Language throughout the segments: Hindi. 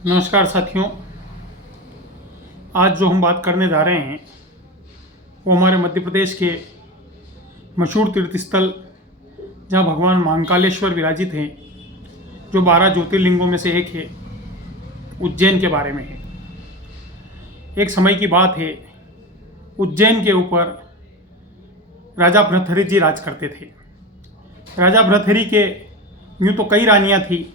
नमस्कार साथियों। आज जो हम बात करने जा रहे हैं वो हमारे मध्य प्रदेश के मशहूर तीर्थ स्थल जहाँ भगवान महाकालेश्वर विराजित हैं, जो 12 ज्योतिर्लिंगों में से एक है, उज्जैन के बारे में है। एक समय की बात है, उज्जैन के ऊपर राजा भृतहरि जी राज करते थे। राजा भृतहरि के यूँ तो कई रानियाँ थी,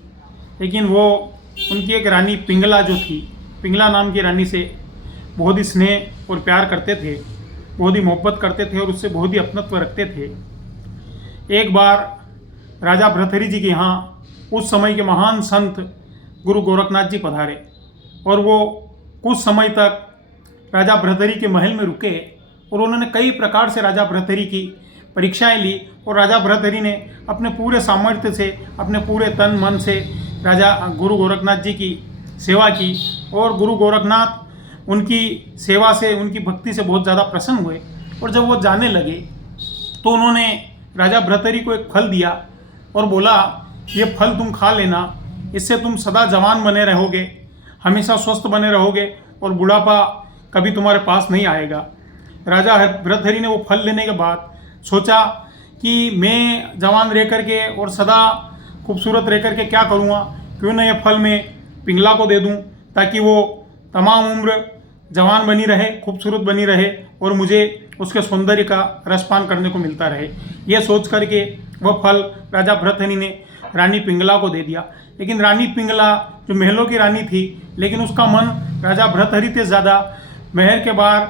लेकिन वो उनकी एक रानी पिंगला जो थी, पिंगला नाम की रानी से बहुत ही स्नेह और प्यार करते थे, बहुत ही मोहब्बत करते थे और उससे बहुत ही अपनत्व रखते थे। एक बार राजा भृतहरि जी के यहाँ उस समय के महान संत गुरु गोरखनाथ जी पधारे और वो कुछ समय तक राजा भृतहरि के महल में रुके और उन्होंने कई प्रकार से राजा भृतहरि की परीक्षाएं ली और राजा भृतहरि ने अपने पूरे सामर्थ्य से, अपने पूरे तन मन से राजा गुरु गोरखनाथ जी की सेवा की और गुरु गोरखनाथ उनकी सेवा से, उनकी भक्ति से बहुत ज़्यादा प्रसन्न हुए। और जब वो जाने लगे तो उन्होंने राजा भृतहरि को एक फल दिया और बोला, ये फल तुम खा लेना, इससे तुम सदा जवान बने रहोगे, हमेशा स्वस्थ बने रहोगे और बुढ़ापा कभी तुम्हारे पास नहीं आएगा। राजा भृतहरि ने वो फल लेने के बाद सोचा कि मैं जवान रह करके और सदा खूबसूरत रह करके क्या करूँगा, क्यों ना ये फल मैं पिंगला को दे दूँ ताकि वो तमाम उम्र जवान बनी रहे, खूबसूरत बनी रहे और मुझे उसके सौंदर्य का रसपान करने को मिलता रहे। यह सोच करके वह फल राजा भृतहरि ने रानी पिंगला को दे दिया। लेकिन रानी पिंगला जो महलों की रानी थी, लेकिन उसका मन राजा भृतहरि से ज़्यादा महल के बाहर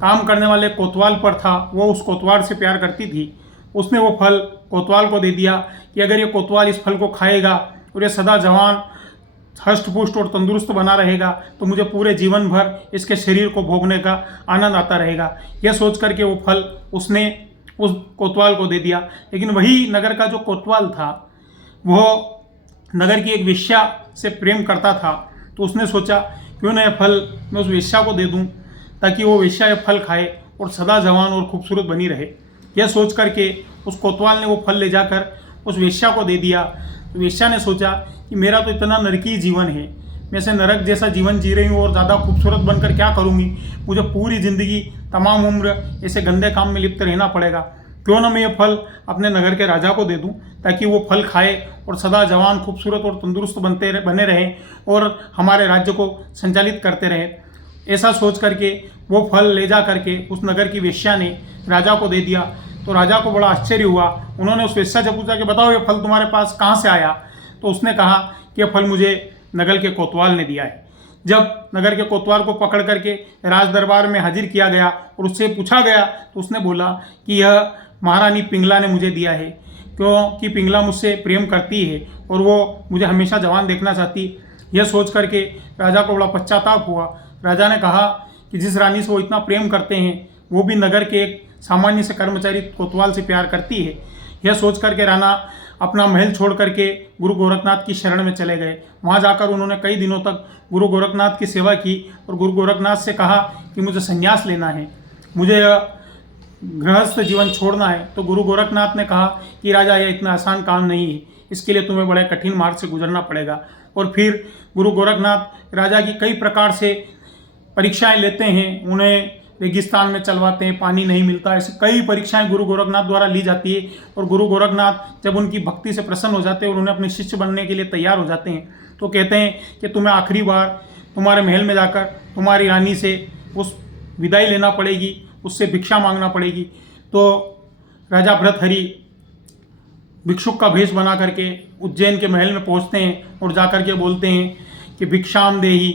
काम करने वाले कोतवाल पर था। वो उस कोतवाल से प्यार करती थी। उसने वो फल कोतवाल को दे दिया कि अगर ये कोतवाल इस फल को खाएगा और ये सदा जवान, हष्ट पुष्ट और तंदुरुस्त बना रहेगा तो मुझे पूरे जीवन भर इसके शरीर को भोगने का आनंद आता रहेगा। यह सोच करके वो फल उसने उस कोतवाल को दे दिया। लेकिन वही नगर का जो कोतवाल था, वो नगर की एक वेश्या से प्रेम करता था, तो उसने सोचा क्यों ना यह फल मैं उस वेश्या को दे दूं ताकि वो वेश्या यह फल खाए और सदा जवान और खूबसूरत बनी रहे। यह सोच करके उस कोतवाल ने वो फल ले जाकर उस वेश्या को दे दिया। तो वेश्या ने सोचा कि मेरा तो इतना नरकी जीवन है, मैं ऐसे नरक जैसा जीवन जी रही हूँ और ज़्यादा खूबसूरत बनकर क्या करूँगी, मुझे पूरी ज़िंदगी तमाम उम्र ऐसे गंदे काम में लिप्त रहना पड़ेगा। क्यों ना मैं ये फल अपने नगर के राजा को दे दूँ ताकि वो फल खाए और सदा जवान, खूबसूरत और तंदुरुस्त बने रहें और हमारे राज्य को संचालित करते रहे। ऐसा सोच करके वो फल ले जा करके उस नगर की वेश्या ने राजा को दे दिया। तो राजा को बड़ा आश्चर्य हुआ। उन्होंने उस वेश्या से पूछा कि बताओ ये फल तुम्हारे पास कहाँ से आया। तो उसने कहा कि यह फल मुझे नगर के कोतवाल ने दिया है। जब नगर के कोतवाल को पकड़ करके राज दरबार में हाजिर किया गया और उससे पूछा गया तो उसने बोला कि यह महारानी पिंगला ने मुझे दिया है, क्योंकि पिंगला मुझसे प्रेम करती है और वो मुझे हमेशा जवान देखना चाहती। यह सोच करके राजा को बड़ा पश्चाताप हुआ। राजा ने कहा कि जिस रानी से वो इतना प्रेम करते हैं, वो भी नगर के एक सामान्य से कर्मचारी कोतवाल से प्यार करती है। यह सोच करके राणा अपना महल छोड़ करके गुरु गोरखनाथ की शरण में चले गए। वहाँ जाकर उन्होंने कई दिनों तक गुरु गोरखनाथ की सेवा की और गुरु गोरखनाथ से कहा कि मुझे संन्यास लेना है, मुझे गृहस्थ जीवन छोड़ना है। तो गुरु गोरखनाथ ने कहा कि राजा, यह इतना आसान काम नहीं है, इसके लिए तुम्हें बड़े कठिन मार्ग से गुजरना पड़ेगा। और फिर गुरु गोरखनाथ राजा की कई प्रकार से परीक्षाएं लेते हैं, उन्हें रेगिस्तान में चलवाते हैं, पानी नहीं मिलता, ऐसे कई परीक्षाएं गुरु गोरखनाथ द्वारा ली जाती है। और गुरु गोरखनाथ जब उनकी भक्ति से प्रसन्न हो जाते हैं और उन्हें अपने शिष्य बनने के लिए तैयार हो जाते हैं, तो कहते हैं कि तुम्हें आखिरी बार तुम्हारे महल में जाकर तुम्हारी रानी से उस विदाई लेना पड़ेगी, उससे भिक्षा मांगना पड़ेगी। तो राजा भृतहरि भिक्षुक का भेष बना करके उज्जैन के महल में पहुँचते हैं और जा करके बोलते हैं कि भिक्षाम देही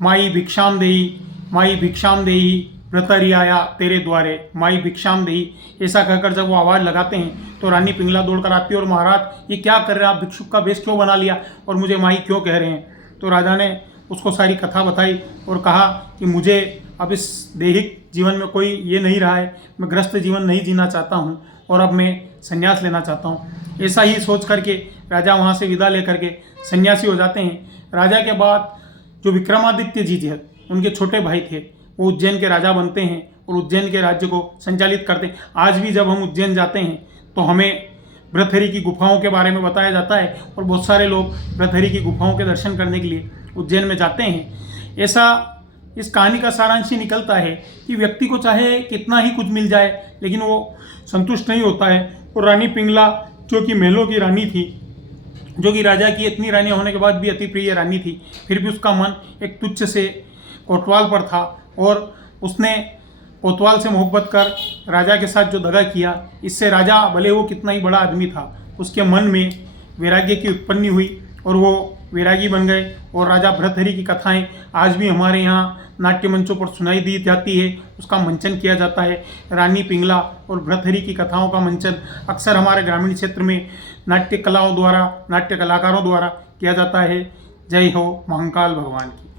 माई, भिक्षाम देही माई, भिक्षाम देही, भृतहरि आया तेरे द्वारे, माई भिक्षाम देही। ऐसा कहकर जब वो आवाज़ लगाते हैं तो रानी पिंगला दौड़कर आती है और महाराज ये क्या कर रहे हैं आप, भिक्षुक का वेश क्यों बना लिया और मुझे माई क्यों कह रहे हैं। तो राजा ने उसको सारी कथा बताई और कहा कि मुझे अब इस दैहिक जीवन में कोई ये नहीं रहा है, मैं गृहस्थ जीवन नहीं जीना चाहता हूँ और अब मैं संन्यास लेना चाहता हूँ। ऐसा ही सोच करके राजा वहाँ से विदा लेकर के सन्यासी हो जाते हैं। राजा के बाद जो विक्रमादित्य जी थे, उनके छोटे भाई थे, वो उज्जैन के राजा बनते हैं और उज्जैन के राज्य को संचालित करते हैं। आज भी जब हम उज्जैन जाते हैं तो हमें भृतहरि की गुफाओं के बारे में बताया जाता है और बहुत सारे लोग भृतहरि की गुफाओं के दर्शन करने के लिए उज्जैन में जाते हैं। ऐसा इस कहानी का सारांश ही निकलता है कि व्यक्ति को चाहे कितना ही कुछ मिल जाए लेकिन वो संतुष्ट नहीं होता है। और रानी पिंगला जो कि महलों की रानी थी, जो कि राजा की इतनी रानियां होने के बाद भी अति प्रिय रानी थी, फिर भी उसका मन एक तुच्छ से कोतवाल पर था और उसने कोतवाल से मोहब्बत कर राजा के साथ जो दगा किया, इससे राजा भले वो कितना ही बड़ा आदमी था, उसके मन में वैराग्य की उत्पत्ति हुई और वो वैरागी बन गए। और राजा भृतहरि की कथाएं आज भी हमारे यहाँ नाट्य मंचों पर सुनाई दी जाती है, उसका मंचन किया जाता है। रानी पिंगला और भृतहरि की कथाओं का मंचन अक्सर हमारे ग्रामीण क्षेत्र में नाट्य कलाओं द्वारा, नाट्य कलाकारों द्वारा किया जाता है। जय हो महाकाल भगवान की।